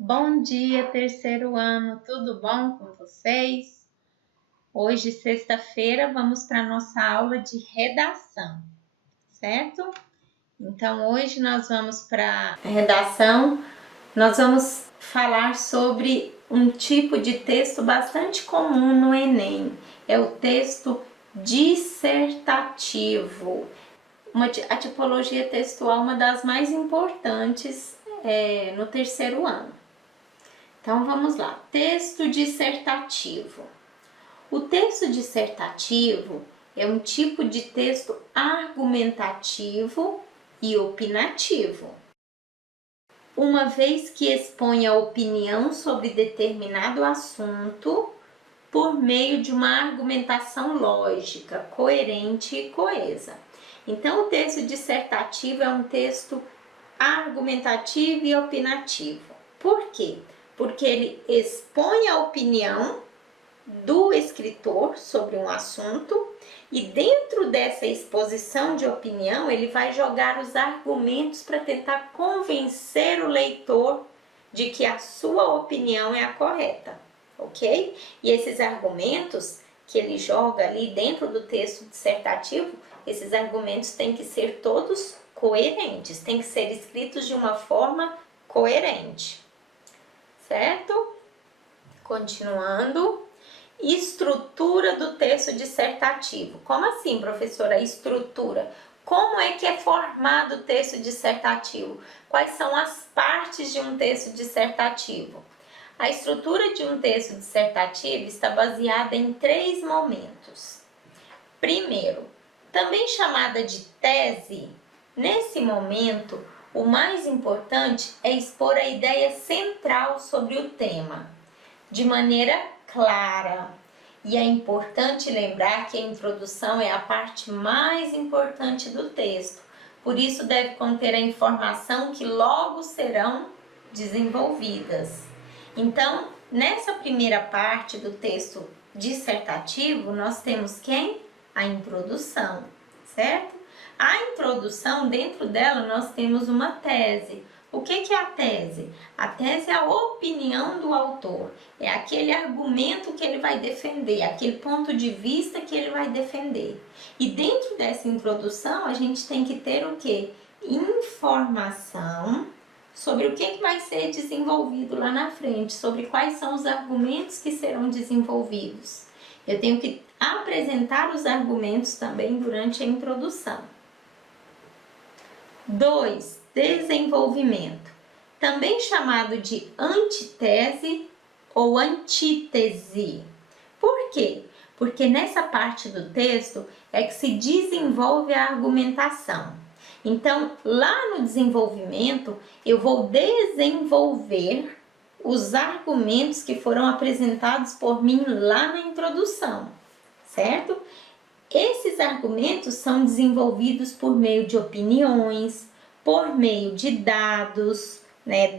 Bom dia, terceiro ano, tudo bom com vocês? Hoje, sexta-feira, vamos para a nossa aula de redação, certo? Então, hoje nós vamos para a redação, nós vamos falar sobre um tipo de texto bastante comum no Enem, é o texto dissertativo. A tipologia textual, uma das mais importantes no terceiro ano. Então vamos lá, texto dissertativo. O texto dissertativo é um tipo de texto argumentativo e opinativo. Uma vez que expõe a opinião sobre determinado assunto por meio de uma argumentação lógica, coerente e coesa. Então, o texto dissertativo é um texto argumentativo e opinativo. Por quê? Porque ele expõe a opinião do escritor sobre um assunto e dentro dessa exposição de opinião ele vai jogar os argumentos para tentar convencer o leitor de que a sua opinião é a correta, ok? E esses argumentos que ele joga ali dentro do texto dissertativo, esses argumentos têm que ser todos coerentes, têm que ser escritos de uma forma coerente. Certo? Continuando, estrutura do texto dissertativo. Como assim, professora, estrutura? Como é que é formado o texto dissertativo? Quais são as partes de um texto dissertativo? A estrutura de um texto dissertativo está baseada em 3 momentos. Primeiro, também chamada de tese, nesse momento, o mais importante é expor a ideia central sobre o tema, de maneira clara. E é importante lembrar que a introdução é a parte mais importante do texto, por isso deve conter a informação que logo serão desenvolvidas. Então, nessa primeira parte do texto dissertativo, nós temos quem? A introdução, certo? A introdução, dentro dela, nós temos uma tese. O que é a tese? A tese é a opinião do autor, é aquele argumento que ele vai defender, aquele ponto de vista que ele vai defender. E dentro dessa introdução, a gente tem que ter o quê? Informação sobre o que vai ser desenvolvido lá na frente, sobre quais são os argumentos que serão desenvolvidos. Eu tenho que apresentar os argumentos também durante a introdução. 2. Desenvolvimento, também chamado de antitese ou antítese. Por quê? Porque nessa parte do texto é que se desenvolve a argumentação. Então, lá no desenvolvimento, eu vou desenvolver os argumentos que foram apresentados por mim lá na introdução, certo? Esses argumentos são desenvolvidos por meio de opiniões, por meio de dados,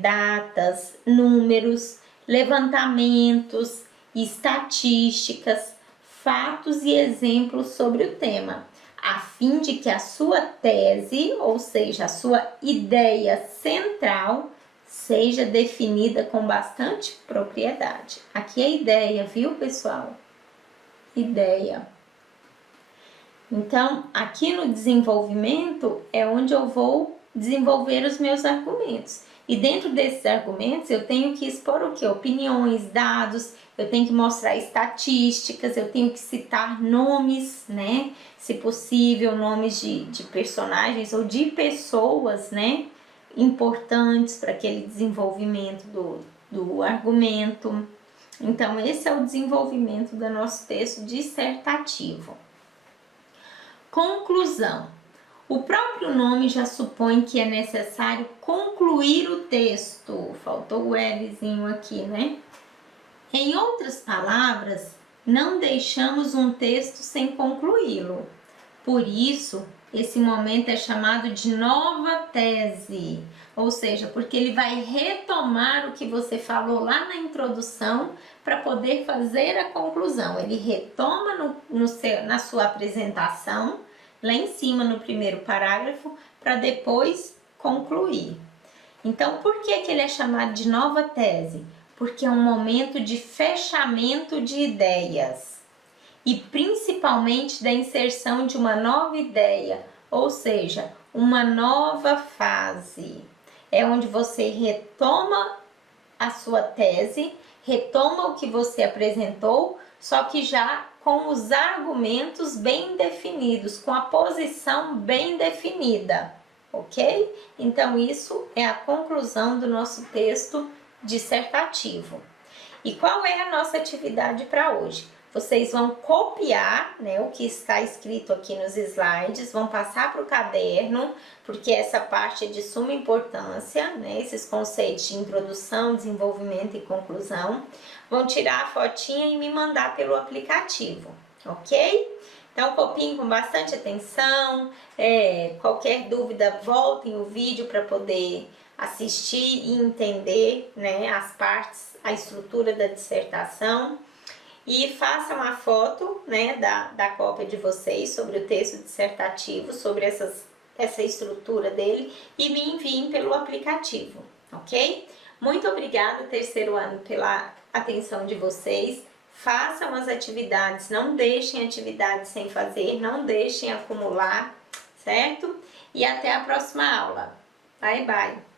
datas, números, levantamentos, estatísticas, fatos e exemplos sobre o tema, a fim de que a sua tese, ou seja, a sua ideia central, seja definida com bastante propriedade. Aqui é ideia, viu, pessoal? Ideia. Então, aqui no desenvolvimento é onde eu vou desenvolver os meus argumentos. E dentro desses argumentos eu tenho que expor o quê? Opiniões, dados, eu tenho que mostrar estatísticas, eu tenho que citar nomes, né? Se possível, nomes de personagens ou de pessoas, né? Importantes para aquele desenvolvimento do argumento. Então, esse é o desenvolvimento do nosso texto dissertativo. Conclusão. O próprio nome já supõe que é necessário concluir o texto. Faltou o Lzinho aqui, né? Em outras palavras, não deixamos um texto sem concluí-lo. Por isso, esse momento é chamado de nova tese. Ou seja, porque ele vai retomar o que você falou lá na introdução para poder fazer a conclusão. Ele retoma na sua apresentação, lá em cima no primeiro parágrafo, para depois concluir. Então, por que ele é chamado de nova tese? Porque é um momento de fechamento de ideias e principalmente da inserção de uma nova ideia, ou seja, uma nova fase. É onde você retoma a sua tese, retoma o que você apresentou, só que já com os argumentos bem definidos, com a posição bem definida, ok? Então, isso é a conclusão do nosso texto dissertativo. E qual é a nossa atividade para hoje? Vocês vão copiar, né, o que está escrito aqui nos slides, vão passar para o caderno, porque essa parte é de suma importância, né, esses conceitos de introdução, desenvolvimento e conclusão. Vão tirar a fotinha e me mandar pelo aplicativo, ok? Então, copiem com bastante atenção, qualquer dúvida, voltem o vídeo para poder assistir e entender, né, as partes, a estrutura da dissertação. E façam a foto, né, da cópia de vocês sobre o texto dissertativo, sobre essa estrutura dele e me enviem pelo aplicativo, ok? Muito obrigada, terceiro ano, pela atenção de vocês. Façam as atividades, não deixem atividades sem fazer, não deixem acumular, certo? E até a próxima aula. Bye, bye!